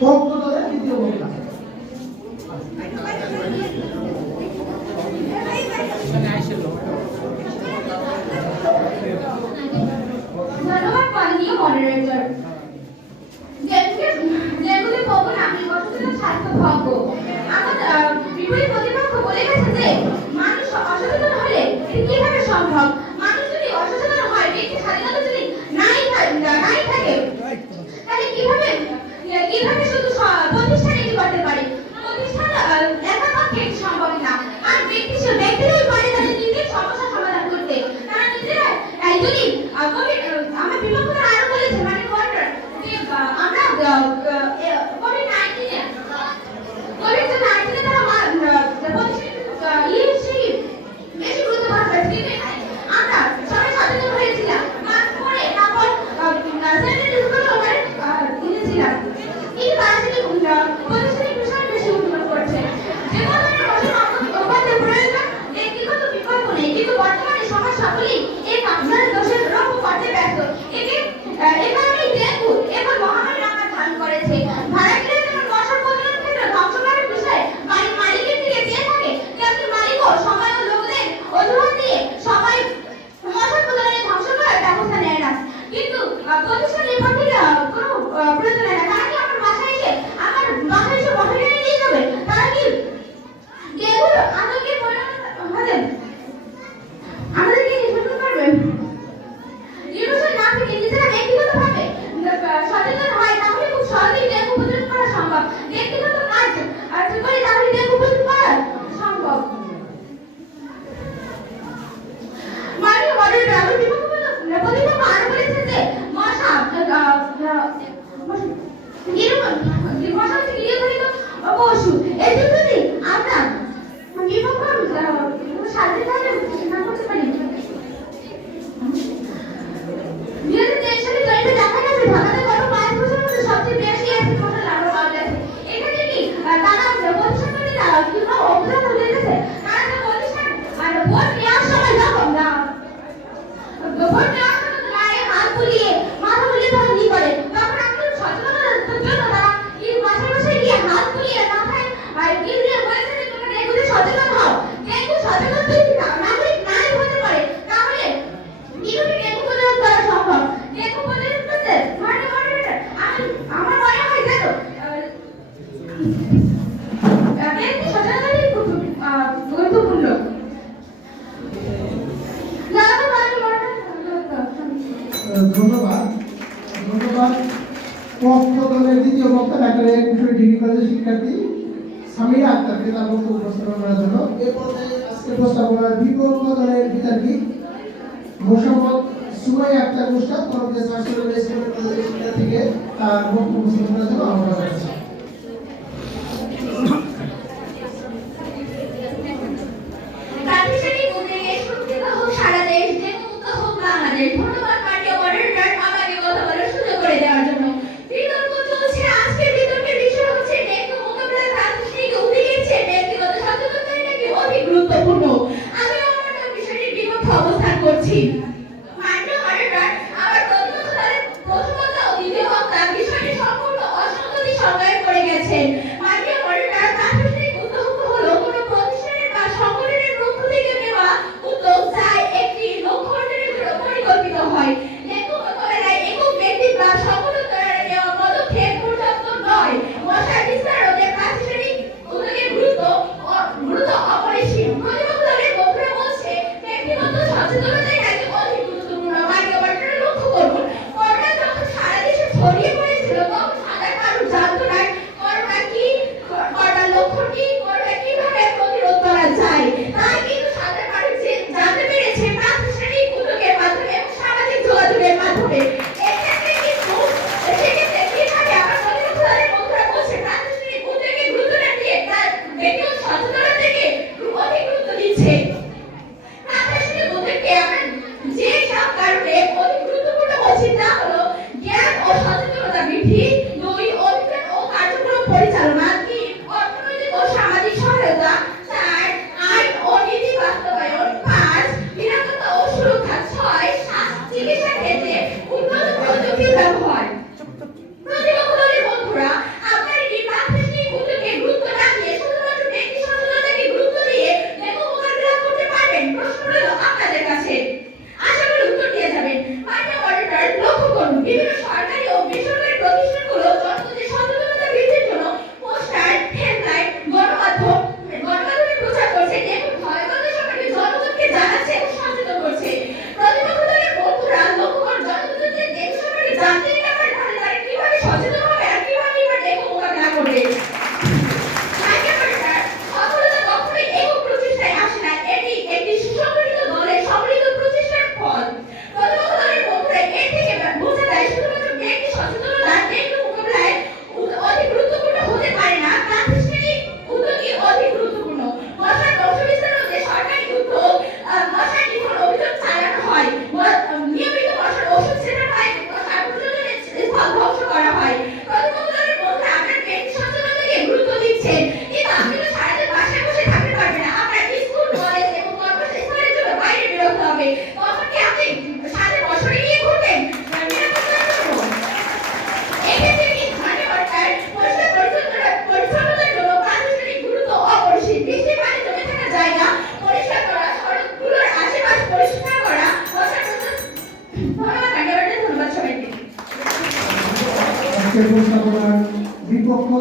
কম তো দ্বিতীয় അതുപോലെ ধন্যবাদ। ধন্যবাদ। পক্ষ দলের দ্বিতীয় বক্তা ডাক্তার এক ডিগ্রি কলেজের শিক্ষার্থী সামিরা আক্তারকে তার বক্তব্য উপস্থাপন করার জন্য। এ পর্যায়ে আজকে উপস্থাপনার বিকল্প দলের বিদ্যার্থী মোশাম্মদ সুমাই আক্তার মুস্তাদ পরবর্তী শিক্ষার্থীকে তার বক্তব্য উপস্থাপন করার জন্য আহ্বান así.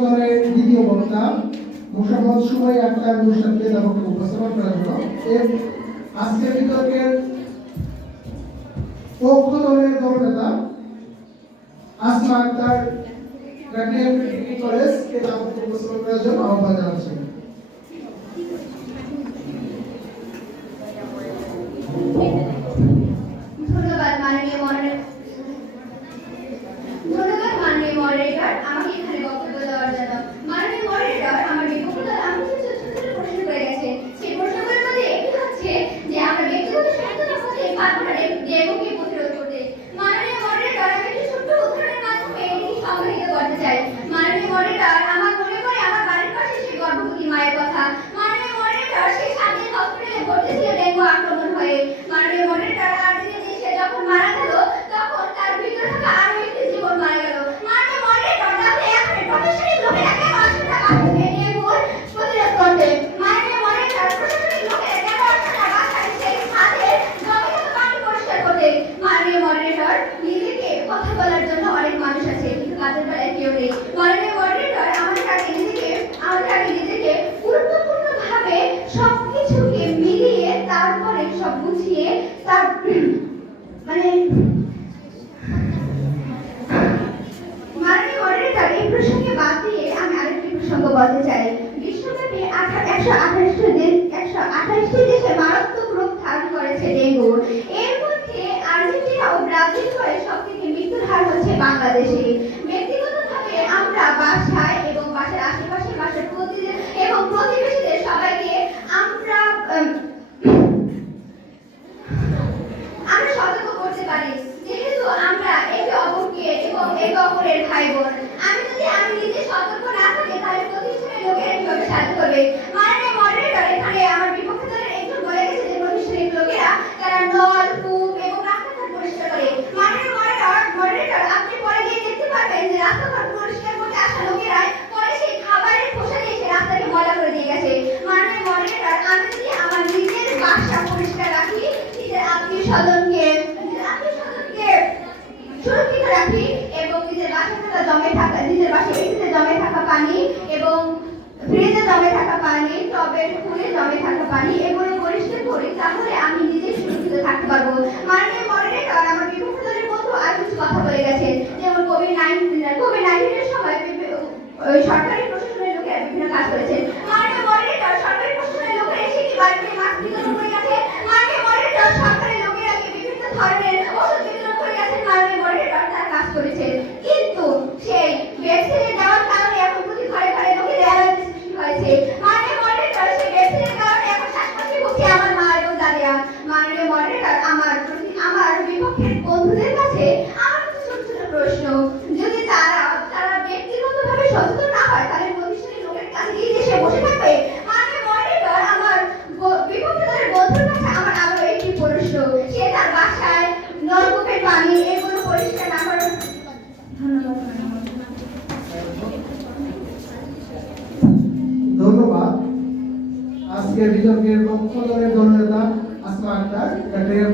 বছরের দ্বিতীয় বক্তা মোশাম্মদ সুমাই অনুষ্ঠানকে উপস্থাপন এর আজকের বিতর্কের পক্ষ দলের আসমা আক্তার কলেজ উপস্থাপন করার জন্য আহ্বান জানাচ্ছি করে তার Okay.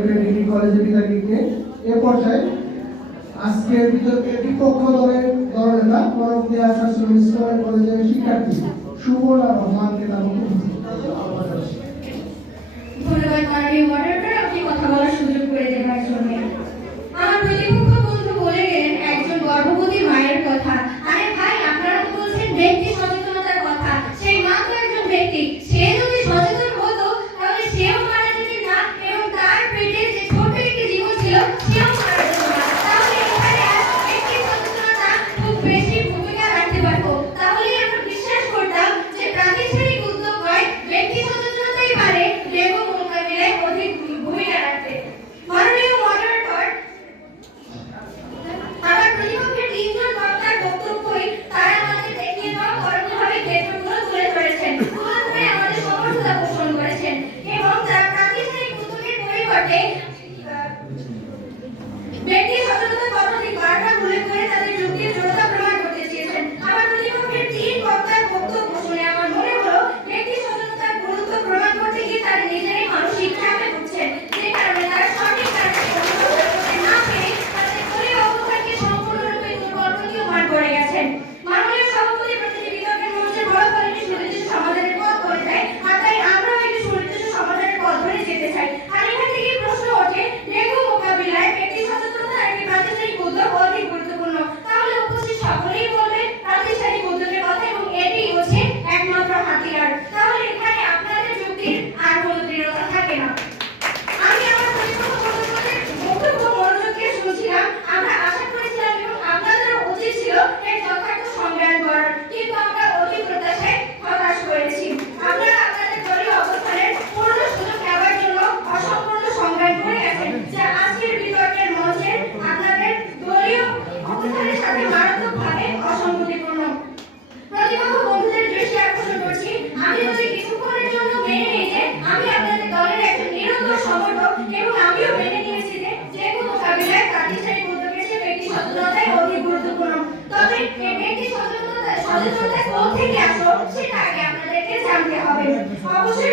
বিতর্কে ডিগ্রি কলেজে বিতর্কে এ পর্যায়ে আজকের বিতর্কে বিপক্ষ দলের দলের না বরং দেয়া শাসন ইসলামের কলেজের শিক্ষার্থী সুবর্ণা রহমানকে তার ধন্যবাদ, মাননীয় মডারেটর আপনি কথা বলার সুযোগ করে দেওয়ার জন্য আমার প্রতি সচেতনতা কোথা থেকে আসলো সেটা আগে আপনাদেরকে জানতে হবে। অবশ্যই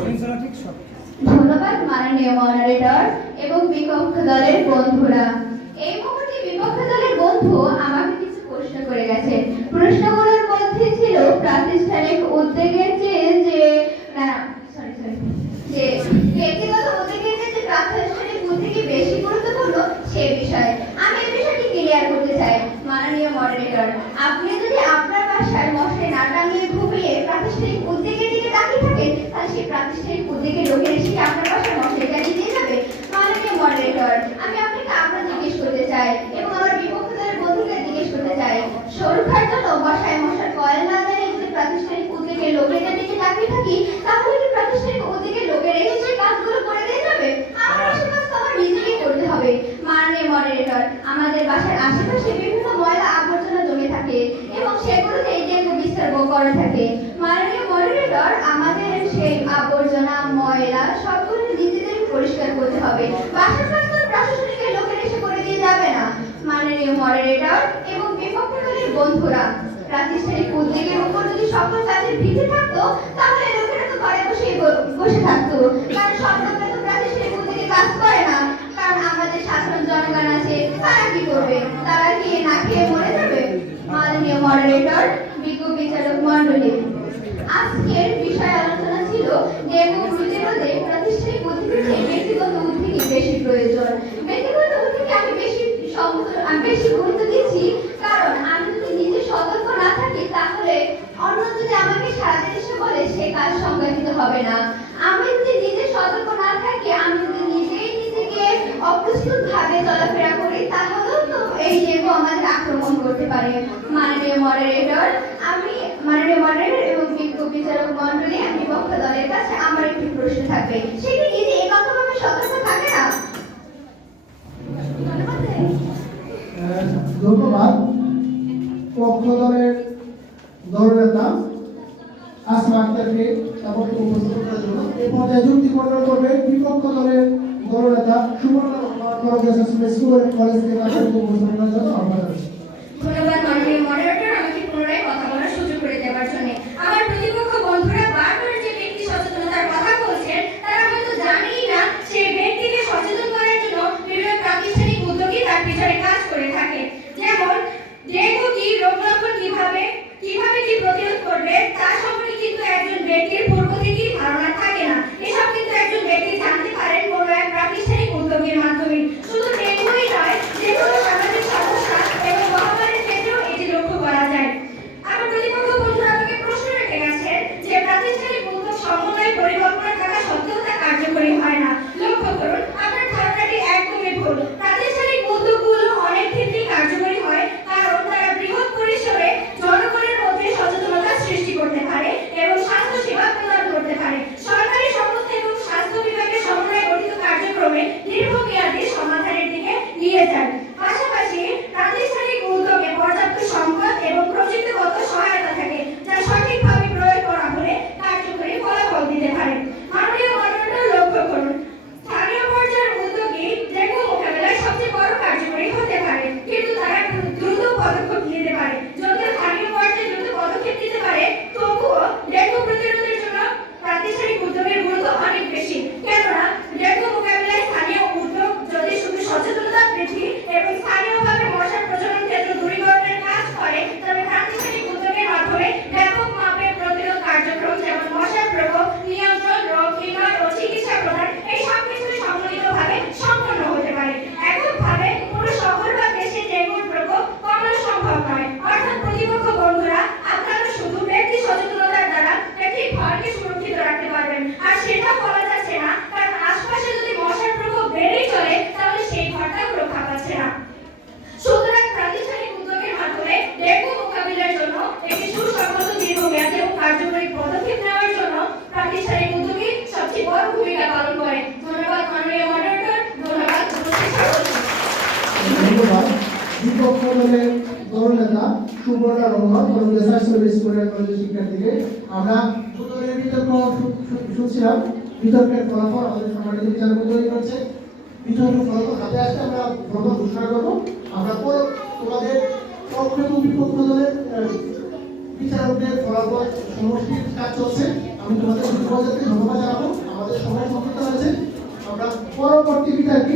দলের বন্ধুরা। এই মুহূর্তে বিপক্ষ দলের বন্ধু আমাকে কিছু প্রশ্ন করে গেছে। প্রশ্নগুলোর মধ্যে ছিল প্রাতিষ্ঠানিক উদ্যোগের যে যে, না সরি সরি যে ব্যক্তিগত উদ্যোগের যে প্রাতিষ্ঠানিক বেশি গুরুত্বপূর্ণ বিষয়ে। আমি এই বিষয়টি ক্লিয়ার করতে চাই মডারেটর আপনি যদি আপনার ভাষায় মশারি না টাঙিয়ে ঘুমিয়ে প্রাতিষ্ঠানিক উদ্যোগের দিকে তাকিয়ে থাকেন, তাহলে সেই প্রাতিষ্ঠানিক উদ্যোগের রোগের সেটি আপনার তাকিয়ে থাকি তাহলে কি প্রাতিষ্ঠানিক উদ্যোগের লোকের এসে সেই কাজগুলো করে দিয়ে যাবে? আমার সে কাজ তো আমার নিজেকেই করতে হবে। মাননীয় মডারেটর আমাদের বাসার আশেপাশে বিভিন্ন ময়লা আবর্জনা জমে থাকে এবং সেগুলোতে ডেঙ্গু বিস্তার করে থাকে। মাননীয় মডারেটর আমাদের সেই আবর্জনা ময়লা সবগুলো নিজেদের পরিষ্কার করতে হবে। বাসার কাজ তো প্রশাসনিকের লোকের এসে করে দিয়ে যাবে না। মাননীয় মডারেটর এবং বিপক্ষ দলের বন্ধুরা প্রাতিষ্ঠানিক উদ্যোগের উপর যদি সকল কাজের ভিত্তি থাকতো, তাহলে লোকেরা তো ঘরে বসে বসে থাকতো। কারণ সব লোকেরা তো প্রাতিষ্ঠানিক উদ্যোগে কাজ করে না। কারণ আমাদের সাধারণ জনগণ আছে, তারা কি করবে? তারা কি না খেয়ে মরে যাবে? মাননীয় মডারেটর বিজ্ঞ বিচারক মণ্ডলী। আজকের বিষয় আলোচনা ছিল ডেঙ্গু প্রতিরোধে প্রাতিষ্ঠানিক উদ্যোগের চেয়ে ব্যক্তিগত উদ্যোগই বেশি প্রয়োজন। ব্যক্তিগত উদ্যোগে আমি বেশি সম- আমি বেশি গুরুত্ব দিচ্ছি কারণ আমি যদি নিজে সতর্ক না থাকি তাহলে অন্য যদি আমাকে সারাদিন এসে বলে সে কাজ সংগঠিত হবে না। আমি যদি নিজে সতর্ক না থাকি, আমি যদি নিজেই নিজেকে অপ্রস্তুত ভাবে চলাফেরা করি, তাহলেও তো এই ডেঙ্গু আমাদের আক্রমণ করতে পারে। মাননীয় মডারেটর আমি, মাননীয় মডারেটর এবং বিজ্ঞ বিচারক মণ্ডলী, আমি পক্ষ দলের কাছে আমার একটি প্রশ্ন থাকবে। সে কি নিজে একান্তভাবে সতর্ক থাকে না? ধন্যবাদ। পক্ষ দলের দলনেতা আসমা আক্তারকে তার বক্তব্য উপস্থাপন করার জন্য এই পর্যায়ে যুক্তি করবে বিপক্ষ দলের দলনেতা সুবর্ণ রহমান, কলেজ স্কুল কলেজ থেকে তার উপস্থাপন করার জন্য আহ্বান জানাচ্ছি। ধন্যবাদ মাননীয় মডারেটর আমাকে পুনরায় কথা বলার সুযোগ করে দেওয়ার জন্য আমার প্রতিপক্ষ সুবর্ণ রহমান কলেজ সার্ভিস স্কুল কলেজের শিক্ষার্থীকে। আমরা বিতর্ক শুনছিলাম। বিতর্কের ফলাফল আমাদের সম্মানিত বিচারক তৈরি করছে বিতর্কের হাতে আসলে আমরা ফলাফল ঘোষণা করব। আমরা তোমাদের পক্ষ এবং বিপক্ষ দলের বিচারকদের ফলাফল সমষ্টির কাজ চলছে। আমি তোমাদের ধন্যবাদ জানাব। আমাদের সময় সংক্ষিপ্ত হয়েছে। আমরা পরবর্তী বিতর্কে